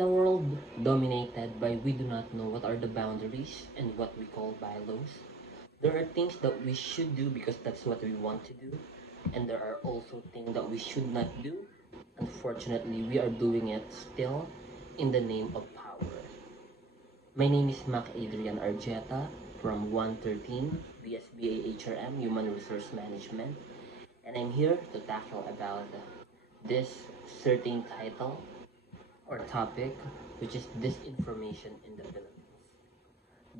In a world dominated by we do not know what are the boundaries and what we call bylaws, there are things that we should do because that's what we want to do, and there are also things that we should not do. Unfortunately, we are doing it still in the name of power. My name is Mac Adrian Arjeta from 113 BSBA HRM Human Resource Management, and I'm here to tackle about this certain title or topic, which is disinformation in the Philippines.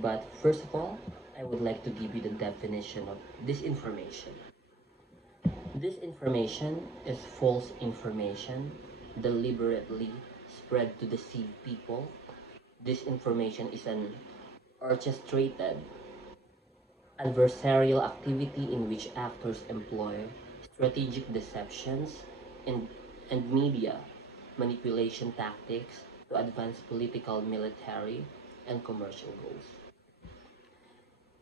But first of all, I would like to give you the definition of disinformation. Disinformation is false information deliberately spread to deceive people. Disinformation is an orchestrated adversarial activity in which actors employ strategic deceptions and, and media manipulation tactics to advance political, military, and commercial goals.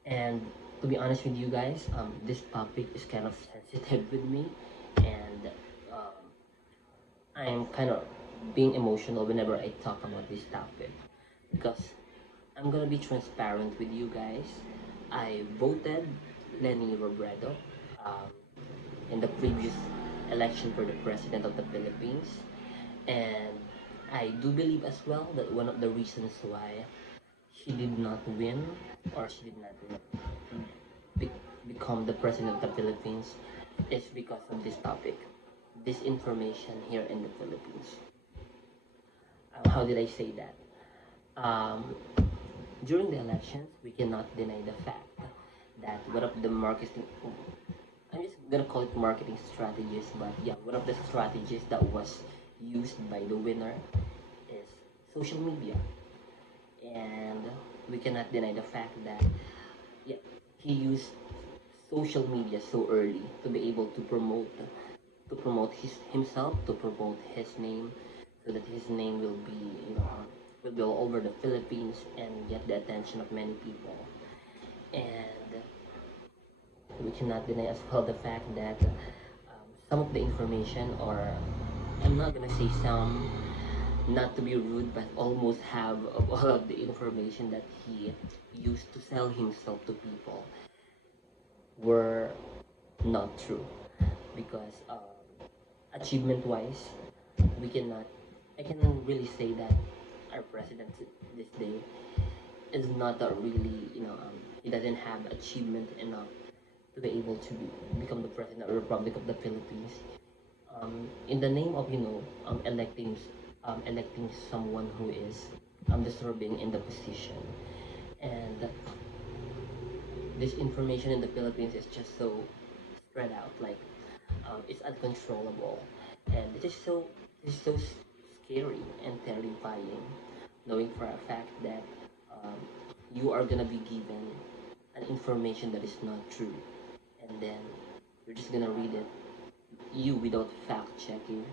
And to be honest with you guys, this topic is kind of sensitive with me, and um, I am kind of being emotional whenever I talk about this topic because I'm gonna be transparent with you guys. I voted Lenny Robredo um, in the previous election for the president of the Philippines, and I do believe as well that one of the reasons why she did not win or she did not be- become the president of the Philippines is because of this topic, disinformation here in the Philippines. How did I say that? Um, During the elections, we cannot deny the fact that one of the marketing, I'm just gonna call it marketing strategies, but yeah, one of the strategies that was used by the winner is social media. And we cannot deny the fact that yeah, he used social media so early to be able to promote himself, to promote his name, so that his name will be will be all over the Philippines and get the attention of many people. And we cannot deny as well the fact that some of the information, or I'm not gonna say some, not to be rude, but almost have of all of the information that he used to sell himself to people were not true because achievement wise we cannot I can really say that our president this day is not a really he doesn't have achievement enough to be able to become the president of the Republic of the Philippines in the name of electing someone who is deserving in the position. And this information in the Philippines is just so spread out, like it's uncontrollable, and it is so scary and terrifying, knowing for a fact that um, you are gonna be given an information that is not true, and then you're just gonna read it, you without fact checking,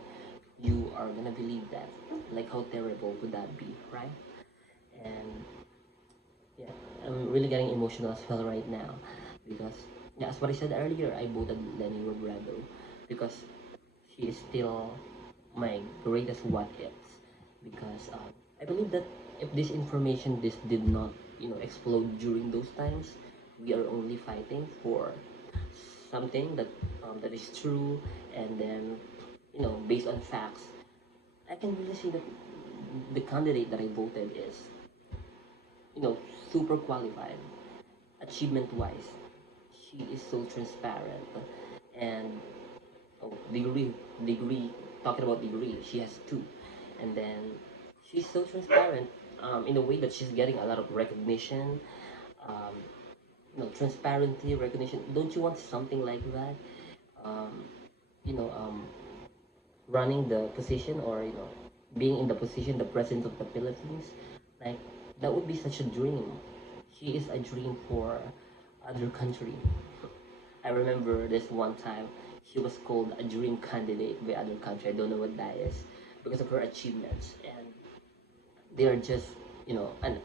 you are gonna believe that. Like how terrible would that be, right? And yeah, I'm really getting emotional as well right now because, yeah, as what I said earlier, I voted Lenny Robredo because she is still my greatest what ifs. Because I believe that if this information this did not explode during those times, we are only fighting for something that is true, and then based on facts. I can really see that the candidate that I voted is super qualified achievement wise. She is so transparent, and oh, degree talking about degree, she has two, and then she's so transparent in a way that she's getting a lot of recognition, um, transparency, recognition. Don't you want something like that? um, you know um, Running the position, or being in the position, the president of the Philippines, like that would be such a dream. She is a dream for other country. I remember this one time she was called a dream candidate by other country. I don't know what that is because of her achievements, and they are just and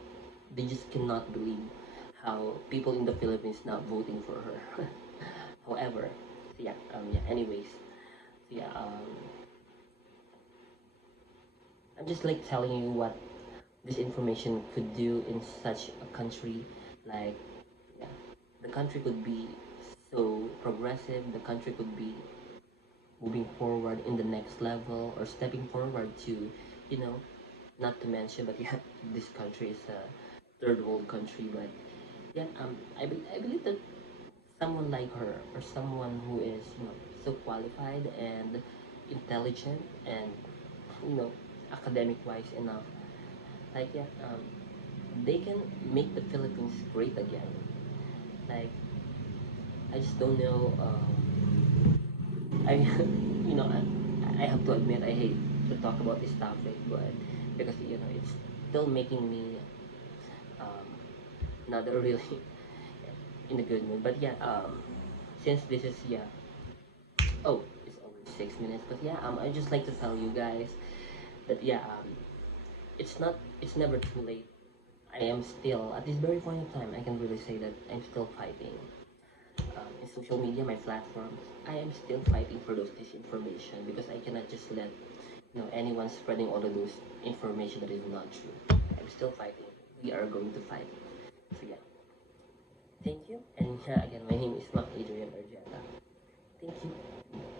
they just cannot believe how people in the Philippines not voting for her. However, so anyways, so I'm just like telling you what this information could do in such a country. Like, yeah, the country could be so progressive, the country could be moving forward in the next level or stepping forward to, you know, not to mention, but yeah, this country is a third world country, but yeah, I believe that someone like her or someone who is, so qualified and intelligent and, you know, academic wise enough, like, yeah, they can make the Philippines great again. Like, I just don't know. I, I have to admit I hate to talk about this topic, but because it's still making me um, not really in a good mood. But yeah, since this is oh, it's only 6 minutes. But yeah, I just like to tell you guys that yeah, it's never too late. I am still at this very point in time. I can really say that I'm still fighting in social media, my platforms. I am still fighting for those disinformation because I cannot just let anyone spreading all of those information that is not true. I'm still fighting. We are going to fight. So yeah, thank you. And again, my name is Mac Adrian Arjeta. Thank you.